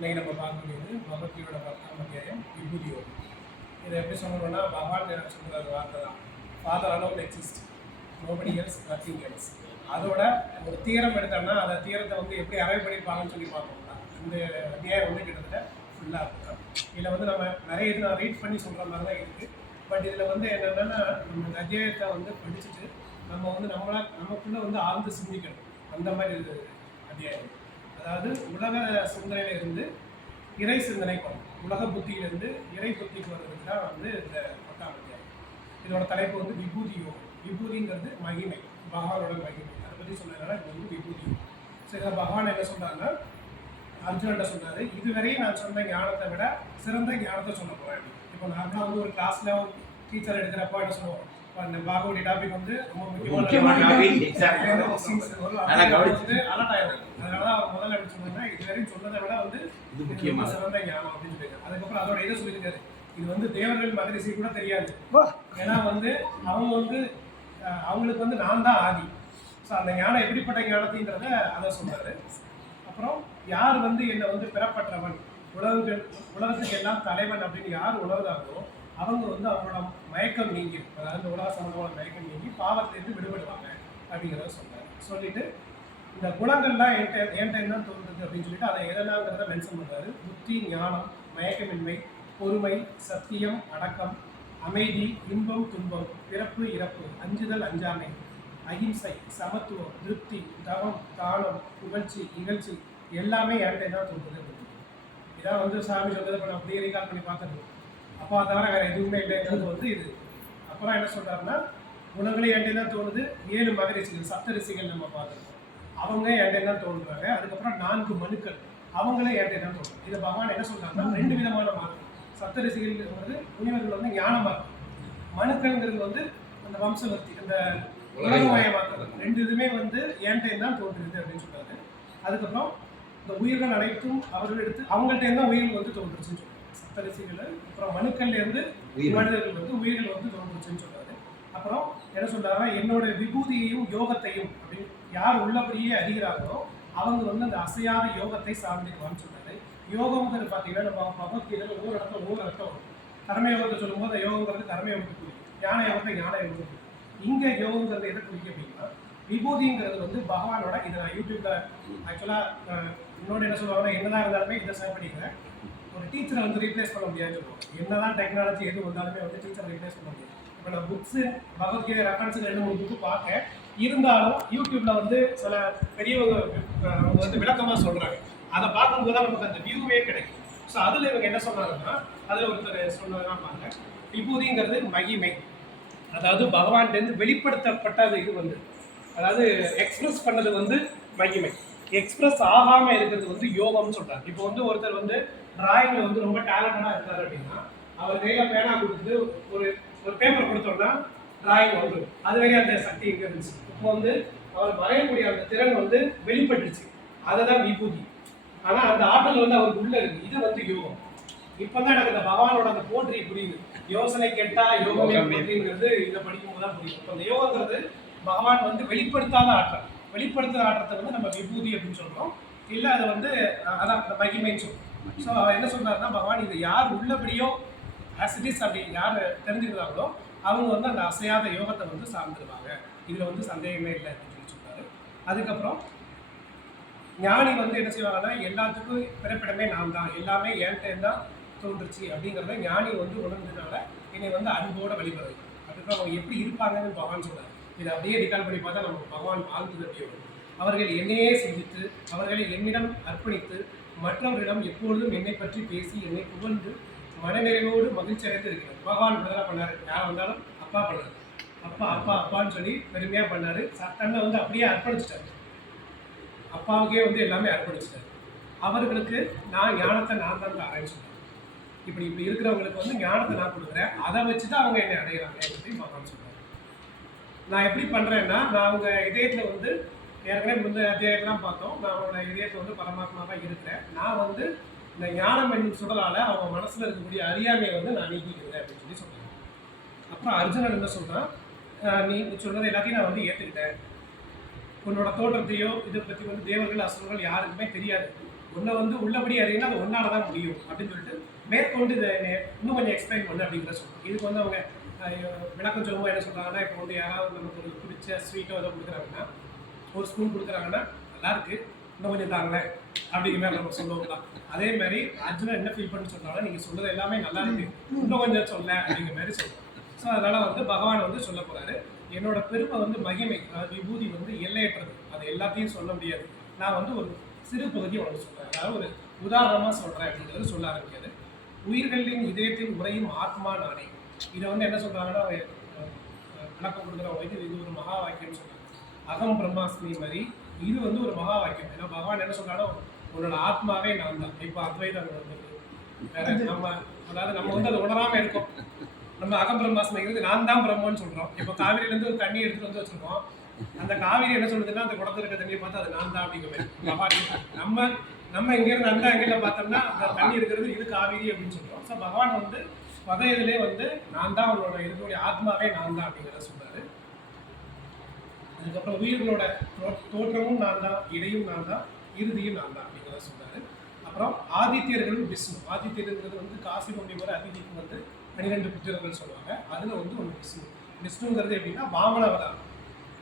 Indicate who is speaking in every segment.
Speaker 1: இன்னைக்கு நம்ம பார்க்கக்கூடியது பகவத்கீதையோட பத்தாம் அத்தியாயம் விபூதி யோகம் இதை எப்படி சொல்லணும்னா பகவான் எனக்கு சொல்கிற ஒரு வார்த்தை தான். Father alone exist nobody else nothing else அதோட ஒரு தீரம் எடுத்தோம்னா அந்த தீரத்தை வந்து எப்படி அரைவ் பண்ணியிருப்பாங்கன்னு சொல்லி பார்ப்போம்னா இந்த அத்தியாயம் வந்து கிட்டத்தட்ட ஃபுல்லாக இருக்கும். இதில் வந்து நம்ம நிறைய இது நான் ரீட் பண்ணி சொல்கிற மாதிரி தான் இருக்குது பட் இதில் வந்து என்னென்னா நம்ம இந்த அத்தியாயத்தை வந்து படிச்சுட்டு நம்ம வந்து நம்மளா நமக்குள்ளே வந்து ஆழ்ந்து சிந்திக்கணும். அந்த மாதிரி இது அத்தியாயம். அதாவது உலக சிந்தனையில இருந்து இறை சிந்தனை போகணும் உலக புத்தியிலிருந்து இறை புத்திக்கு வர்றதுக்கு தான் வந்து இந்த பத்தாம் அத்தியாயம். இதோட தலைப்பு வந்து விபூதி யோகம். விபூதிங்கிறது மகிமை. பகவானோட மகிமை. அதை பற்றி சொன்னதுனால இது வந்து விபூதி யோகம். ஸோ இதில் பகவான் என்ன சொன்னாங்கன்னா அர்ஜுன்கிட்ட சொன்னார் இதுவரையும் நான் சொன்ன ஞானத்தை விட சிறந்த ஞானத்தை சொல்ல போகிறேன் இப்போ நார்மலாக வந்து ஒரு கிளாஸில் டீச்சர் எடுக்கிறப்ப என்ன சொல்லுவோம் இப்ப இந்த பாகவடி டாபிக் வந்து ரொம்ப
Speaker 2: முக்கியமான topic, exact. நல்லா கவனிச்சு.
Speaker 1: alert ஆயிடும். அதனாலதான் அவர் முதல்ல எப்படி சொன்னாருன்னா, இதுவரையும் சொன்னதை விட வந்து
Speaker 2: இது
Speaker 1: இது. ரொம்ப சிறந்த ஞானம் அப்படின்னு சொல்லியிருக்காரு. அதுக்கப்புறம் அதோட இதை சொல்லியிருக்காரு. இது வந்து தேவர்கள் மகரிஷி கூட தெரியாது ஏன்னா வந்து அவங்க வந்து அவங்களுக்கு வந்து நான் தான் ஆதி ஸோ அந்த ஞானம் எப்படிப்பட்ட ஞானத்தைங்கிறத அதை சொன்னாரு அப்புறம் யார் வந்து என்னை வந்து பிறப்பற்றவன் உலகங்கள் உலகத்துக்கு எல்லாம் தலைவன் அப்படின்னு யார் உணர்ந்தாங்களோ அவங்க வந்து அவங்களோட மயக்கம் நீங்கி அதாவது இந்த உலக சம்பந்தமான மயக்கம் நீங்கி பாவத்திலிருந்து விடுபடுவாங்க அப்படிங்கிறத சொன்னார் சொல்லிட்டு இந்த குணங்கள்லாம் என்கிட்ட என்கிட்ட என்ன தோன்றுது அப்படின்னு சொல்லிட்டு அதை எதனாங்கிறத மென்ஷன் பண்ணுறாரு புத்தி ஞானம் மயக்கமின்மை பொறுமை சத்தியம் அடக்கம் அமைதி இன்பம் துன்பம் பிறப்பு இறப்பு அஞ்சுதல் அஞ்சாமை அகிம்சை சமத்துவம் திருப்தி தவம் தானம் புகழ்ச்சி இகழ்ச்சி எல்லாமே என்கிட்ட தான் தோன்றுது அப்படின்னு. இதான் வந்து சாமி சொல்றது இப்போ நான் அப்படியே ரீகால் பண்ணி பார்க்கறது அப்பா தவிர வேற எதுவுமே இல்லைங்கிறது வந்து இது. அப்புறம் என்ன சொல்றாருன்னா குணங்களே என்கிட்ட தான் தோணுது? ஏழு மகரிஷிகள் சப்த ரிஷிகள் நம்ம பார்த்துருக்கோம். அவங்க என்கிட்ட தான் தோன்றுறாங்க அதுக்கப்புறம் நான்கு மனுக்கள். அவங்களே என்கிட்ட தான் தோணும் இதை பகவான் என்ன சொல்றாங்கன்னா ரெண்டு விதமான மார்க்கம் சப்த ரிஷிகள்ங்கிறது முனிவர்கள் வந்து ஞான மார்க்கம் மனுக்கள்ங்கிறது வந்து அந்த வம்சவர்த்தி அந்த உலகமயமாக்குறது ரெண்டு இதுவுமே வந்து என்கிட்ட தான் தோன்றுது அப்படின்னு சொல்றாரு. அதுக்கப்புறம் இந்த உயிர்கள் அனைத்தும் அவர்கள் எடுத்து அவங்கள்ட்ட தான் உயிர்கள் வந்து தோன்றுச்சுன்னு சொல்றாரு. சப்தரிசிகள் அப்புறம் மனுக்கள்ல இருந்து
Speaker 2: உயிர்.
Speaker 1: மனிதர்கள் வந்து உயிர்கள் வந்து தோன்றுச்சுன்னு சொல்றாரு அப்புறம் என்ன சொல்றாருன்னா என்னோட விபூதியையும் யோகத்தையும் அப்படின்னு யார் உள்ளபடியே அறிகிறார்களோ அவங்க வந்து அந்த அசையாத யோகத்தை சார்ந்துக்குவான்னு சொல்றாரு யோகம்ங்கிறது பார்த்தீங்கன்னா நம்ம பகவத்கீதையில் ஒவ்வொரு இடத்துல ஒவ்வொரு அர்த்தம் வரும். கர்ம யோகத்தை சொல்லும்போது அந்த யோகங்கிறது கர்ம யோகத்தை குறிக்கும். ஞான யோகத்தை ஞான குறிக்கும். இங்க யோகங்கிறது எதை குறிக்கும் அப்படின்னா விபூதிங்கிறது வந்து பகவானோட இதை நான் யூடியூப்ல ஆக்சுவலாக இன்னொன்று என்ன சொல்லுவாங்கன்னா என்னதான் இருந்தாலுமே இதை சேவ் பண்ணிக்கிறேன். ஒரு டீச்சரை வந்து ரீப்ளேஸ் பண்ண முடியாது என்னதான் டெக்னாலஜி எது வந்தாலுமே வந்து டீச்சர் ரீப்ளேஸ் பண்ண முடியாது. இப்போ நான் புக்ஸு பகவத்கீதை ரெஃபரன்ஸ் ரெண்டு மூணு புக்கு பார்க்கேன் இருந்தாலும் யூடியூப்ல வந்து சில பெரியவங்க அவங்க வந்து விளக்கமாக சொல்கிறாங்க அதை பார்க்கும்போது தான் நமக்கு அந்த வியூவே கிடைக்கும். ஸோ அதில் இவங்க என்ன சொன்னாங்கன்னா அதில் ஒருத்தர் சொன்னதான் பாருங்க. விபூதிங்கிறது மகிமை. அதாவது பகவான்லேருந்து வெளிப்படுத்தப்பட்டது இது வந்து. அதாவது எக்ஸ்பிரஸ் பண்ணது வந்து மகிமை. எக்ஸ்பிரஸ் ஆகாமல் இருக்கிறது வந்து யோகம்னு சொல்கிறாங்க இப்போ வந்து ஒருத்தர் வந்து டிராயிங்ல வந்து ரொம்ப டேலண்டடா இருக்காரு அப்படின்னா அவர் கையில பேனா கொடுத்து ஒரு ஒரு பேப்பர் கொடுத்தோம்னா டிராயிங் வந்துடும் அது வரையும் அந்த சக்தி எங்க இருந்துச்சு? இப்போ வந்து அவர் வரையக்கூடிய அந்த திறன் வந்து வெளிப்பட்டுருச்சு. அதுதான் விபூதி. ஆனா அந்த ஆற்றல் வந்து அவருக்கு உள்ள இருக்கு. இது வந்து யோகம். இப்பதான் எனக்கு இந்த பகவானோட அந்த போற்றி புரியுது. யோசனை கேட்டா யோகமே போற்றிங்கிறது இதை படிக்கும் போது தான் புரியும். இப்போ இந்த யோகங்கிறது பகவான் வந்து வெளிப்படுத்தாத ஆற்றல். வெளிப்படுத்தாத ஆற்றத்தை வந்து நம்ம விபூதி அப்படின்னு சொல்றோம். இல்ல அது வந்து அதான் அந்த மகிமைன்னு சொல்றோம். ஸோ அவர் என்ன சொல்றாருன்னா பகவான் இது யார் உள்ளபடியோ ஆஸ் இட் இஸ் அப்படி யார் தெரிஞ்சுக்கிறாங்களோ அவங்க வந்து அந்த அசையாத யோகத்தை வந்து சார்ந்துருவாங்க. இதில் வந்து சந்தேகமே இல்லை அப்படின்னு சொல்லி சொல்றாரு. அதுக்கப்புறம் ஞானி வந்து என்ன செய்வாங்கன்னா எல்லாத்துக்கும் பிறப்பிடமே நான் தான். எல்லாமே என்கிட்ட தான் தோன்றுச்சு அப்படிங்கிறத ஞானி வந்து உணர்ந்ததுனால என்னை வந்து அன்போட வழிபடுது அதுக்கப்புறம் அவங்க எப்படி இருப்பாங்கன்னு பகவான் சொன்னார் இதை அப்படியே ரிகால் பண்ணி பார்த்தா நம்ம பகவான் வாழ்ந்தது அப்படியே அவர்கள் என்னையே சிந்தித்து அவர்களை என்னிடம் அர்ப்பணித்து மற்றவர்களிடம் எப்பொழுதும் என்னை பற்றி பேசி என்னை புகழ்ந்து மனநிறைவோடு மகிழ்ச்சி அடைந்து இருக்கிறார் பகவான் இப்படிதான் பண்ணாரு. யார் வந்தாலும் அப்பா பண்ணாரு. அப்பா அப்பா அப்பான்னு சொல்லி பெருமையா பண்ணாரு. தன்னை வந்து அப்படியே அர்ப்பணிச்சிட்டாரு. அப்பாவுக்கே வந்து எல்லாமே அர்ப்பணிச்சிட்டாரு. அவர்களுக்கு நான் ஞானத்தை நான் தான் தரேன்னு இப்படி இப்படி இருக்கிறவங்களுக்கு வந்து ஞானத்தை நான் கொடுக்குறேன். அதை வச்சு தான் அவங்க என்னை அடைகிறாங்க அப்படின்னு பகவான் சொல்றாரு நான் எப்படி பண்றேன்னா நான் அவங்க இதயத்துல வந்து ஏற்கனவே முந்தைய அத்தியாயத்தெல்லாம் பார்த்தோம். நான் அவனோட இதயத்தை வந்து பரமாத்மா தான் இருக்கிறேன் நான் வந்து இந்த ஞானம் என்னும் சுடலால் அவங்க மனசில் இருக்கக்கூடிய அறியாமையை வந்து நான் நீக்கிக்கிறேன் அப்படின்னு சொல்லி சொல்கிறேன் அப்புறம் அர்ஜுனன் என்ன சொல்கிறான் நீ சொல்றது எல்லாத்தையும் நான் வந்து ஏற்றுக்கிட்டேன் உன்னோட தோற்றத்தையோ இதை பற்றி வந்து தேவர்கள் அசுரர்கள் யாருக்குமே தெரியாது. உன்னை வந்து உள்ளபடி அறியினா அது ஒன்னால தான் முடியும் அப்படின்னு சொல்லிட்டு மேற்கொண்டு இதை இன்னும் கொஞ்சம் எக்ஸ்பிளைன் பண்ணு அப்படிங்கிற சொல்லுவாங்க இதுக்கு வந்து அவங்க விளக்கம் சொல்லுவோம் என்ன சொல்கிறாங்கன்னா இப்போ வந்து யாராவது நமக்கு ஒரு பிடிச்ச ஸ்வீட்டோ ஏதோ கொடுக்குறாங்கன்னா ஒரு ஸ்பூன் கொடுக்குறாங்கன்னா நல்லா இருக்கு. இன்னும் கொஞ்சம் தாங்களேன் அப்படிங்கிற மாதிரி நம்ம சொல்லுவோம். தான் அதே மாதிரி அர்ஜுனா என்ன ஃபீல் பண்ணி சொன்னாலும் நீங்க சொல்றது எல்லாமே நல்லா இருக்கு. இன்னும் கொஞ்சம் சொல்ல அப்படிங்கிற மாதிரி சொல்லுவோம். ஸோ அதனால வந்து பகவான் வந்து சொல்ல போறாரு என்னோட பெருமை வந்து மகிமை அதாவது விபூதி வந்து எல்லையற்றது. அது எல்லாத்தையும் சொல்ல முடியாது. நான் வந்து ஒரு சிறு பகுதி உனக்கு சொல்றேன். அதாவது ஒரு உதாரணமா சொல்றேன் அப்படிங்கிறது சொல்ல ஆரம்பிக்காது. உயிர்களின் இதயத்தில் உறையும் ஆத்மா நானே. இதை வந்து என்ன சொல்றாங்கன்னா விளக்கம் கொடுக்குறவங்க இது இது ஒரு மகா வாக்கியம்னு சொல்றாங்க. அகம் பிரம்மாஸ்மி மாதிரி. இது வந்து ஒரு மகா வாக்கியம். ஏன்னா பகவான் என்ன சொல்றாரோ உன்னோட ஆத்மாவே நான் தான். இப்போ அத்வைதம் வந்து வேற நம்ம அதாவது நம்ம வந்து அதை உணராம இருக்கோம். நம்ம அகம் பிரம்மாஸ்மிங்கிறது நான் தான் பிரம்மன்னு சொல்றோம். இப்போ காவிரியில இருந்து ஒரு தண்ணி எடுத்துட்டு வந்து வச்சிருக்கோம். அந்த காவிரி என்ன சொல்லுதுன்னா அந்த குடத்துல இருக்க தண்ணியை பார்த்து அது நான் தான் அப்படிங்கிற நம்ம நம்ம இங்க இருந்து அந்த அங்கில பார்த்தோம்னா அந்த தண்ணி இருக்கிறது இது காவிரி அப்படின்னு சொல்றோம். ஸோ பகவான் வந்து பகையிலே வந்து நான் தான் அவனோட இருக்கக்கூடிய ஆத்மாவே நான் தான் அப்படிங்கிறத சொல்றாரு. அதுக்கப்புறம் உயிர்களோட தோ- தோற்றமும் நான் தான் இடையும் நான் தான் இறுதியும் நான் தான் அப்படிங்கிறத சொல்றாரு. அப்புறம் ஆதித்யர்களும் விஷ்ணு. ஆதித்யருங்கிறது வந்து காசி முனிவர் அதிதிக்கு வந்து பன்னிரெண்டு புத்திரர்கள் சொல்லுவாங்க. அதுல வந்து ஒரு விஷ்ணு. விஷ்ணுங்கிறது எப்படின்னா வாமனவதாரம்.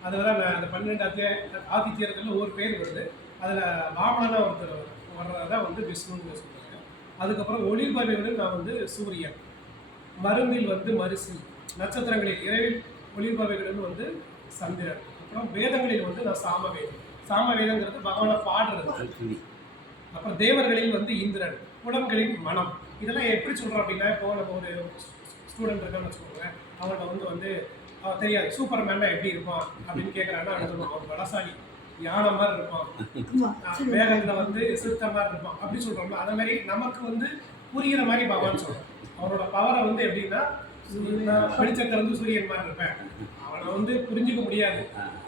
Speaker 1: அவதாரம் அந்த- பன்னிரெண்டு அத்தியாய ஆதித்யர்கள் ஒரு பேர் வருது. அதுல வாமனா ஒருத்தர் வர்றதான் வந்து விஷ்ணுன்னு சொல்றாங்க அதுக்கப்புறம் ஒளிர்பவைகளில் நான் வந்து சூரியன். மருந்தில் வந்து மரிசி நட்சத்திரங்களில் இரவில் ஒளிர்பவைகளில் வந்து சந்திரன். வேதங்களில் வந்து நான் சாமவேதம். சாமவேதங்கிறது பகவானை பாடுறது. அப்புறம் தேவர்களில் வந்து இந்திரன் புலன்களின் மனம். இதெல்லாம் எப்படி சொல்றோம் அப்படின்னா இப்போ நம்ம ஒரு ஸ்டூடெண்ட் இருக்கான்னு வச்சுக்கோங்க அவன்கிட்ட வந்து வந்து அவன் தெரியாது. சூப்பர் மேன்னா எப்படி இருப்பான்? அப்படின்னு கேட்கறான்னா அவன் சொல்லுவான் அவன் பலசாலி யானை மாதிரி இருப்பான். வேகத்துல வந்து சிறுத்த மாதிரி இருப்பான். அப்படி சொல்றோம்ல அதே மாதிரி நமக்கு வந்து புரியுற மாதிரி பகவான் சொல்றான் அவனோட பவரை வந்து எப்படின்னா நான் வெளிச்சத்துல வந்து சூரியன் மாதிரி இருப்பேன். அவனை வந்து புரிஞ்சுக்க முடியாது.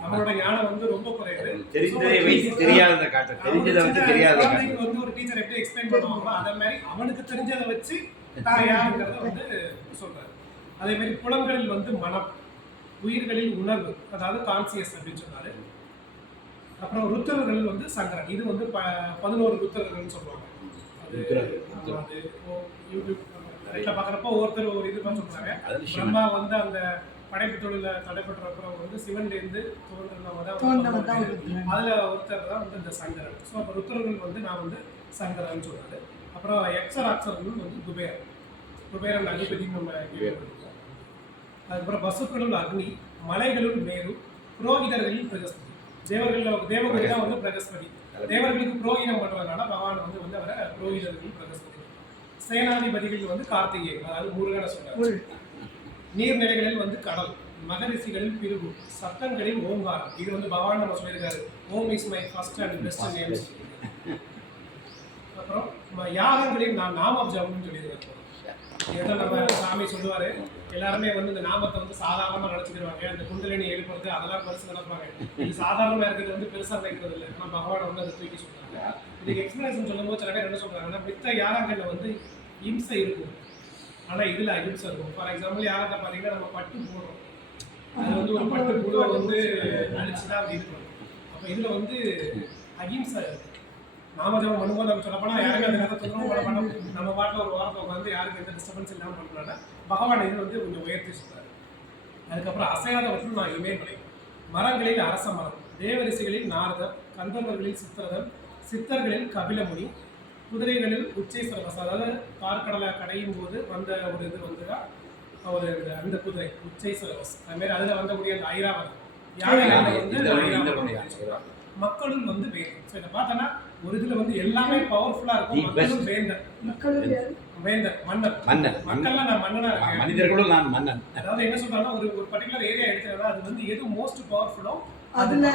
Speaker 1: நம்மளோட ஞானம் வந்து ரொம்ப குறையுது.
Speaker 2: தெரிந்ததை வைத்து தெரியாததை காட்ட. தெரிஞ்சதை வச்சு தெரியாததை காட்ட.
Speaker 1: வந்து ஒரு டீச்சர் எப்படி எக்ஸ்பிளைன் பண்ணுவாங்களோ அதே மாதிரி அவனுக்கு தெரிஞ்சதை வச்சு தான் யாருங்கிறத வந்து சொல்றாரு. அதே மாதிரி புலன்களில் வந்து மனம் உயிர்களில் உணர்வு அதாவது கான்சியஸ் அப்படின்னு சொன்னாரு. அப்புறம் ருத்தர்கள் வந்து சங்கரன். இது வந்து பதினோரு ருத்தர்கள்னு சொல்லுவாங்க. அது அது யூடியூப் பார்க்குறப்போ ஒருத்தர் ஒரு இது சொல்றாங்க.
Speaker 2: அது
Speaker 1: பிரம்மா வந்து அந்த படைப்பு தொழில தடைப்பட்டப்புறம் வந்து சிவன்லேருந்து தோன்றவங்க தான். அதுல ஒருத்தர் தான் வந்து இந்த சங்கரன். ஸோ அப்போ ருத்ரர்கள் வந்து நான் வந்து சங்கரன் சொல்றாரு அப்புறம் எக்ஸராட்சர்கள் வந்து குபேரன். குபேரன் அதிபதி நம்ம அதுக்கப்புறம் பசுக்களுள் அக்னி மலைகளுள் மேரு புரோகிதர்களில் பிரகஸ்பதி. தேவர்கள் தேவகுரு தான் வந்து பிரகஸ்பதி. தேவர்களுக்கு புரோகிதம் பண்றதுனால பகவான் வந்து வந்து அவரை புரோகிதர்கள் பிரகஸ்பதி. சேனாதிபதிகள் வந்து கார்த்திகேயன் அதாவது முருகனை சொல்றாரு. நீர்நிலைகளில் வந்து கடல் மகரிஷிகளில் பிரிவு சத்தங்களில் ஓங்காரம். இது வந்து பகவான் நம்ம சொல்லியிருக்காரு. Om is my first and best name அப்புறம் யாகங்களில் நான் நாம ஜபம்னு சொல்லியிருக்காரு. ஏதோ நம்ம சாமி சொல்லுவாரு. எல்லாருமே வந்து இந்த நாமத்தை வந்து சாதாரணமா நினைச்சுக்கிடுவாங்க. அந்த குண்டலினி எழுப்புறது அதெல்லாம் பெருசு நினைப்பாங்க. இது சாதாரணமா இருக்கிறது வந்து பெருசா நினைக்கிறது இல்லை ஆனா பகவான் வந்து அதை தூக்கி சொல்றாங்க இதுக்கு எக்ஸ்பிளனேஷன் சொல்லும்போது சில பேர் என்ன சொல்றாங்கன்னா மித்த யாகங்கள்ல வந்து இம்சை இருக்கும். ஆனா இதில் அகிம்சை இருக்கும். ஃபார் எக்ஸாம்பிள் யாகத்தை பார்த்தீங்கன்னா நம்ம பட்டு போடுறோம். அது வந்து ஒரு பட்டு புழுவை வந்து அழிச்சுதான் அது இது பண்ணும் அப்ப வந்து அகிம்சை இருக்கு. நாமஜபம் பண்ணும்போது நம்ம சொல்லப்போனால் யாருமே அந்த நேரத்தை தொந்தரவு பண்ண நம்ம பாட்டில் ஒரு வாரத்தை உட்காந்து யாருக்கு எந்த டிஸ்டர்பன்ஸ் இல்லாமல் பண்ணுறாங்கன்னா பகவான் இது வந்து கொஞ்சம் உயர்த்தி சொல்கிறார் அதுக்கப்புறம் அசையாதவற்றில் நான் இமயமலை மரங்களில் அரச மரம் தேவரிசிகளில் நாரதர் கந்தர்வர்களில் சித்திரதன் சித்தர்களில் கபிலமுனி குதிரைகளில் உச்சேஸ்வரவசம் அதாவது பார்க்கடலை கடையும் போது வந்த ஒரு இது வந்துதான் ஒரு இந்த- அந்த குதிரை உச்சேஸ்வரவஸ் அது மாதிரி அதில் வந்தக்கூடிய அந்த ஐராவதம். மக்களும் வந்து வேந்தன் ஸோ இதை பார்த்தோன்னா ஒரு இதுல வந்து எல்லாமே பவர்ஃபுல்லா இருக்கும். மக்களும் வேந்தன்
Speaker 3: மக்களுடைய
Speaker 1: வேந்தன் மன்னன்
Speaker 2: மன்னன்
Speaker 1: மக்கள்லாம் நான் மன்னனா இருக்கேன்.
Speaker 2: மனிதர்களும் நான் மன்னன்
Speaker 1: அதாவது என்ன சொல்றாங்கன்னா ஒரு ஒரு பர்டிகுலர் ஏரியா எடுக்கிறதா அது வந்து எது மோஸ்ட் பவர்ஃபுல்லோ
Speaker 3: அதுல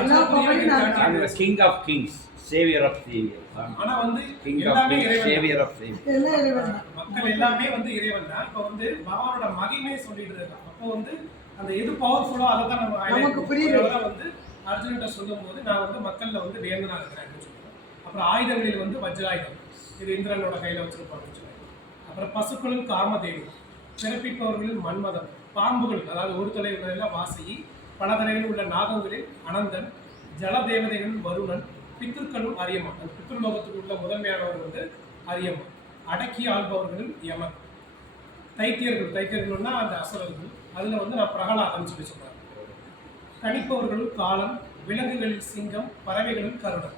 Speaker 3: எல்லா பவரையும் நான்
Speaker 2: king of kings saviour of saviour
Speaker 1: ஆனா வந்து
Speaker 2: king of saviour of saviour.
Speaker 1: மக்கள் எல்லாமே வந்து இறைவன் தான். இப்போ வந்து பகவானோட மகிமையை சொல்லிட்டு இருக்காங்க. அப்போ வந்து அந்த எது பவர்ஃபுல்லோ அதை தான் நம்ம
Speaker 3: நமக்கு.
Speaker 1: அதனால வந்து அர்ஜுன்கிட்ட சொல்லும்போது நான் வந்து மக்கள்ல வந்து வேந்தனா இருக்கிறேன் அப்புறம் ஆயுதங்களில் வந்து வஜ்ராயுதம். இது இந்திரனோட கையில் வச்சிருப்பாங்க அப்புறம் பசுக்களும் காமதேவி பிறப்பிப்பவர்களில் மன்மதம். பாம்புகள் அதாவது ஒரு தலைவர்களில் வாசி பல தலைகளில் உள்ள நாகங்களில் அனந்தன் ஜல தேவதைகளில் வருணன் பித்திருக்களும் அரியம்மன். அந்த பித்ருலோகத்துக்கு உள்ள முதன்மையானவர் வந்து அரியம்மன். அடக்கி ஆள்பவர்களும் யமன். தைத்தியர்கள் தைத்தியர்கள்னா அந்த அசுரர்கள். அதில் வந்து நான் பிரகலாதன் சொல்லி சொல்றேன் கணிப்பவர்களும் காலம் விலங்குகளில் சிங்கம் பறவைகளும் கருடன்.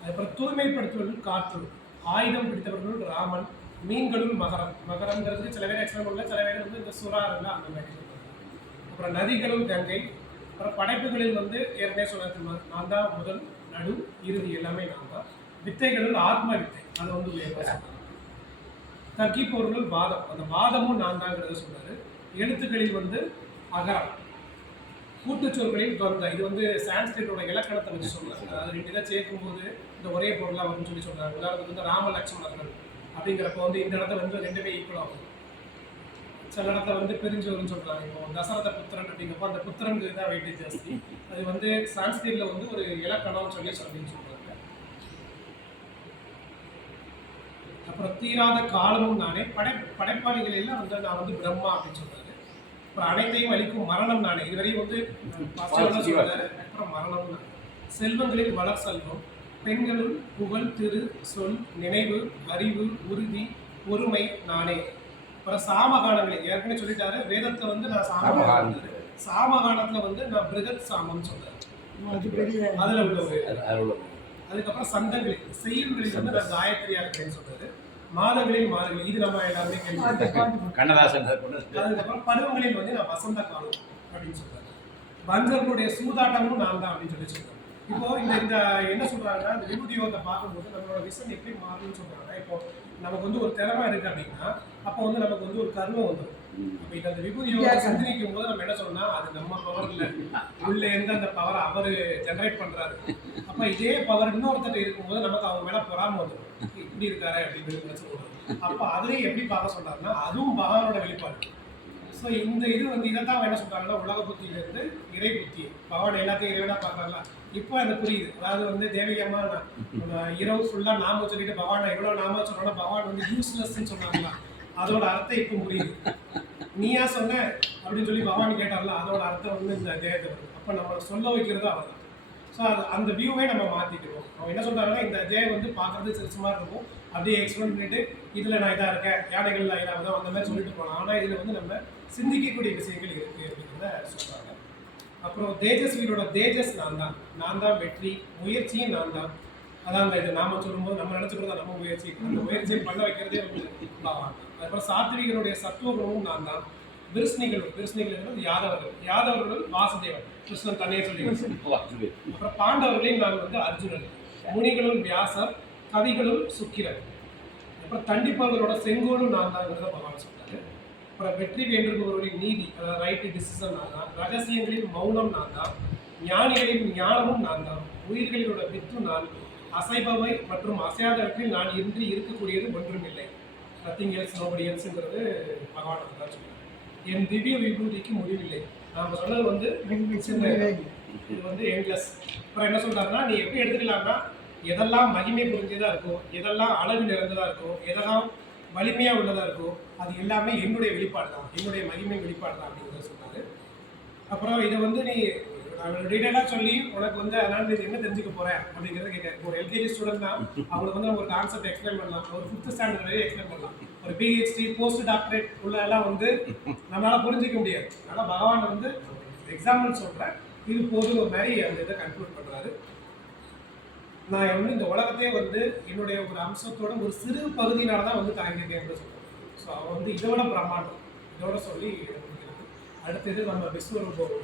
Speaker 1: அதுக்கப்புறம் தூய்மைப்படுத்துவர்கள் காற்று ஆயுதம் பிடித்தவர்கள் ராமன் மீன்களுள் மகரம். மகரம்ங்கிறது சில பேர் எக்ஸ்பிளைன் பண்ணல சில பேர் வந்து இந்த சுறா இருந்தால் அந்த மாதிரி அப்புறம் நதிகளும் கங்கை. அப்புறம் படைப்புகளில் வந்து ஏற்கனவே சொன்னது மா- நான் தான் முதல் நடு இறுதி எல்லாமே நான் தான். வித்தைகளில் ஆத்ம வித்தை. அதை வந்து தர்க்கிப்பவர்கள் வாதம். அந்த வாதமும் நான் தாங்கிறத சொன்னாரு எழுத்துக்களில் வந்து அகரம். கூட்டுச்சொற்களையும் துவந்த இது வந்து சான்ஸ்கிரிட்டோட இலக்கணத்தை வச்சு சொல்றாங்க. அது ரெண்டு இதை சேர்க்கும்போது இந்த ஒரே பொருளாக வரும்னு சொல்லி சொல்றாங்க. உதாரணத்துக்கு வந்து ராம லட்சுமணர்கள் அப்படிங்கிறப்ப வந்து இந்த இடத்துல வந்து ரெண்டுமே ஈக்குவல் ஆகும். சில இடத்துல வந்து பிரிஞ்சு வரும்னு சொல்றாங்க. இப்போ தசரத புத்திரன் அப்படிங்கிறப்போ அந்த புத்திரனுக்கு தான் வெயிட்டேஜ் ஜாஸ்தி. அது வந்து சான்ஸ்கிரிட்ல வந்து ஒரு இலக்கணம் சொல்லி அப்படின்னு சொல்றாங்க. அப்புறம் தீராத காலமும் நானே படை படைப்பாளிகள் எல்லாம் வந்து நான் வந்து பிரம்மா அப்படின்னு சொல்றாரு அனைத்தையும் அளிக்கும் மரணம் நானே. இதுவரையும் வந்து அப்புறம் மரணம். செல்வங்களில் வளர் செல்வம் பெண்களுள் புகழ் திரு சொல் நினைவு அறிவு உறுதி பொறுமை நானே. அப்புறம் சாமகானங்களை ஏற்கனவே சொல்லிட்டாரு வேதத்தை வந்து நான் சாமகானம் சாமகானத்துல வந்து நான் பிருகத் சாமம் சொல்றேன் அதுல உள்ள ஒரு
Speaker 2: அருள்
Speaker 1: அதுக்கப்புறம் சந்தங்களில் செய்யுள்களில் வந்து நான் காயத்ரியா இருக்கேன்னு சொல்றாரு. மாதங்களில் மாதங்கள் இது நம்ம எல்லாருமே
Speaker 3: பாட்டு
Speaker 1: கேள்வி
Speaker 3: பாட்டு
Speaker 2: கண்ணதாசன் சார் கொண்டு
Speaker 1: அதுக்கப்புறம் பருவங்களில் வந்து நான் வசந்த காலம் அப்படின்னு சொல்றாரு பஞ்சர்களுடைய சூதாட்டமும் நான் தான் அப்படின்னு சொல்லி சொல்றாரு இப்போ இந்த இந்த என்ன சொல்றாங்கன்னா இந்த விபூதி யோகத்தை பார்க்கும்போது நம்மளோட விஷன் எப்படி மாறும்னு சொல்றாங்க இப்போ நமக்கு வந்து ஒரு திறமை இருக்கு அப்படின்னா அப்போ வந்து நமக்கு வந்து ஒரு கர்வம் வந்துடும் அப்ப இந்த அந்த விபூதி யோகத்தை சிந்தனைக்கும் போது நம்ம என்ன சொல்லணும்னா அது நம்ம பவர் இல்ல. உள்ள இருந்து அந்த பவரை அவரு ஜெனரேட் பண்றாரு. அப்ப இதே பவர் இன்னொருத்தர் இருக்கும்போது நமக்கு அவங்க மேல பொறாம வந்துடும் இப்படி இருக்காரு அப்படின்னு அப்ப அதுலயும் எப்படி பார்க்க சொல்றாருன்னா அதுவும் பகவானோட வெளிப்பாடு. ஸோ இந்த இது வந்து இதை தான் என்ன சொல்றாங்கன்னா உலக புத்தியிலிருந்து இறை புத்தி. பகவான் எல்லாத்தையும் இறைவனா பார்க்கறல இப்போ அது புரியுது. அதாவது வந்து தேவிகமா நான் நம்ம இரவு ஃபுல்லா நாம சொல்லிட்டு பகவான் எவ்வளவு நாம சொல்றோம்னா பகவான் வந்து யூஸ்லெஸ்ன்னு சொன்னாங்களா? அதோட அர்த்தம் இப்போ புரியுது. நீயா சொன்ன அப்படின்னு சொல்லி பகவான் கேட்டார்ல அதோட அர்த்தம் வந்து இந்த தேவதை அப்போ நம்ம சொல்ல வைக்கிறது அவர் தான் ஸோ அது அந்த வியூவே நம்ம மாற்றிக்கிறோம் அவன் என்ன சொல்கிறாங்கன்னா இந்த ஜெய வந்து பார்க்கறது சிறுசு இருக்கும். அப்படியே எக்ஸ்பிளைன் பண்ணிட்டு இதில் நான் இதாக இருக்கேன் யானைகள் இதாக அந்த மாதிரி சொல்லிட்டு போகலாம் ஆனால் இதில் வந்து நம்ம சிந்திக்கக்கூடிய விஷயங்கள் இருக்குது அப்படிங்கிறத சொல்கிறாங்க அப்புறம் தேஜஸ்வியோட தேஜஸ் நான் தான். நான் தான் வெற்றி முயற்சியும் நான் தான். அதான் இது நாம சொல்லும்போது நம்ம நினச்சிக்கிறதா நம்ம முயற்சி. அந்த முயற்சியை பண்ண வைக்கிறதே வந்து பகவான் தான். அதுக்கப்புறம் சாத்விகனுடைய சத்துவகுணமும் நான் தான். விருஷ்ணிகள் விருஷ்ணிகள் என்பது யாதவர்கள். யாதவர்கள் வாசுதேவன். கிருஷ்ணன் தன்னையே சொல்லி அப்புறம் பாண்டவர்களையும் நான் வந்து அர்ஜுனன். முனிகளும் வியாசர் கவிகளும் சுக்கிரன். அப்புறம் தண்டிப்பவர்களோட செங்கோலும் நான் தான் பகவான் சொன்னாரு அப்புறம் வெற்றி வேண்டுபவர்களின் நீதி அதாவது ரைட் டிசிஷன் நான் தான். ரகசியங்களின் மௌனம் நான் தான். ஞானிகளின் ஞானமும் நான் தான். உயிர்களினோட வித்து நான். அசைபவை மற்றும் அசையாதவற்றில் நான் இன்றி இருக்கக்கூடியது ஒன்றுமில்லை. நத்திங் எல்ஸ் நோபடி எல்ஸ்ங்கிறது பகவான் தான் சொல்றாரு. என் திவ்ய விபூதிக்கு முடிவில்லை. நாம சொன்னது வந்து இது. வந்து எண்ட்லெஸ் அப்புறம் என்ன சொல்றாருன்னா நீ எப்படி எடுத்துக்கலாம்னா எதெல்லாம் மகிமை புரிஞ்சதா இருக்கோ எதெல்லாம் அழகு நிறைந்ததா இருக்கோ எதெல்லாம் வலிமையா உள்ளதா இருக்கோ அது எல்லாமே என்னுடைய வெளிப்பாடு தான் என்னுடைய மகிமை வெளிப்பாடு தான் அப்படிங்கிறத சொன்னாரு அப்புறம் இதை வந்து நீ டீட்டெயிலாக சொல்லி உனக்கு வந்து அதனால என்ன தெரிஞ்சுக்க போகிறேன் அப்படிங்கிறத கேட்க ஒரு எல்கேஜி ஸ்டூடெண்ட் தான் அவங்களுக்கு வந்து நம்ம ஒரு கான்செப்ட் எக்ஸ்பிளைன் பண்ணலாம். ஒரு ஃபிஃப்த் ஸ்டாண்டர்ட் வரையும் எக்ஸ்பிளைன் பண்ணலாம். ஒரு பிஹெச்டி போஸ்ட் டாக்டரேட் உள்ளதெல்லாம் வந்து நம்மளால் புரிஞ்சிக்க முடியாது. அதனால் பகவான் வந்து எக்ஸாம்பிள் சொல்கிறேன் இது போதும் ஒரு மாதிரி அந்த இதை கன்க்ளூட் பண்ணுறாரு நான் வந்து இந்த உலகத்தையே வந்து என்னுடைய ஒரு அம்சத்தோட ஒரு சிறு பகுதியினால தான் வந்து தாங்கியிருக்கேன் சொல்லுவேன் ஸோ அவன் வந்து இதோட பிரம்மாண்டம். இதோட சொல்லி அடுத்தது நம்ம விஸ்வரூபம்